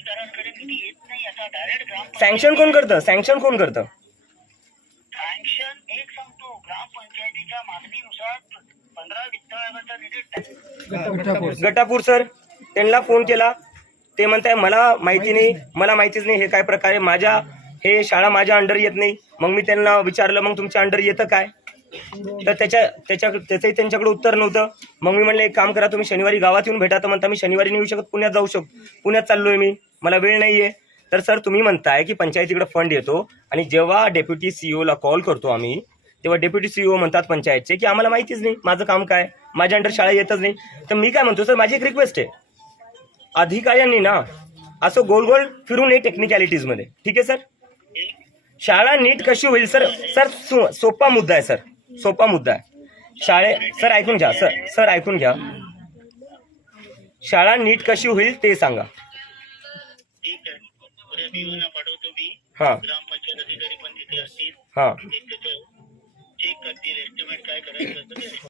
अधिकाऱ्यांकडे निधी येत नाही आता डायरेक्ट सँक्शन कोण करतं? सँक्शन कोण करतं? सँक्शन एक सांगतो, ग्रामपंचायतीच्या मागणीनुसार 15 वित्त आयोगाचा निधी गटापूर सर त्यांना फोन केला, ते म्हणताय मला माहिती नाही, मला माहितीच नाही हे काय प्रकारे, माझ्या हे शाळा माझ्या अंडर येत नाही. मग मी त्यांना विचारलं मग तुमच्या अंडर येतं काय, तर त्याचंही त्यांच्याकडे उत्तर नव्हतं. मग मी म्हणलं एक काम करा, तुम्ही शनिवारी गावात येऊन भेटा. तर म्हणता मी शनिवारी नाही येऊ शकत, पुण्यात जाऊ शकतो, पुण्यात चाललोय मी, मला वेळ नाहीये. तर सर तुम्ही म्हणताय की पंचायतीकडे फंड येतो आणि जेव्हा डेप्युटी सीईओला कॉल करतो आम्ही तेव्हा डेप्युटी सीईओ म्हणतात पंचायतचे की आम्हाला माहितीच नाही, माझं काम काय, माझ्या अंडर शाळा येतच नाही. तर मी काय म्हणतो सर, माझी एक रिक्वेस्ट आहे, अधिकाऱ्यांनी ना असं गोल गोल फिरू नये टेक्निकॅलिटीज मध्ये. ठीक आहे सर, शाळा नीट कशी होईल सर. सर सोपा मुद्दा आहे सर, सोपा मुद्दा आहे. सर ऐकून घ्या, सर ऐकून घ्या, शाळा नीट कशी होईल ते सांगा. ठीक आहे, उद्या बीओना पाठवतो मी. हा ग्रामपंचायत अधिकारी पण तिथे असतील, हा चेक करतील, एस्टिमेट काय करायचं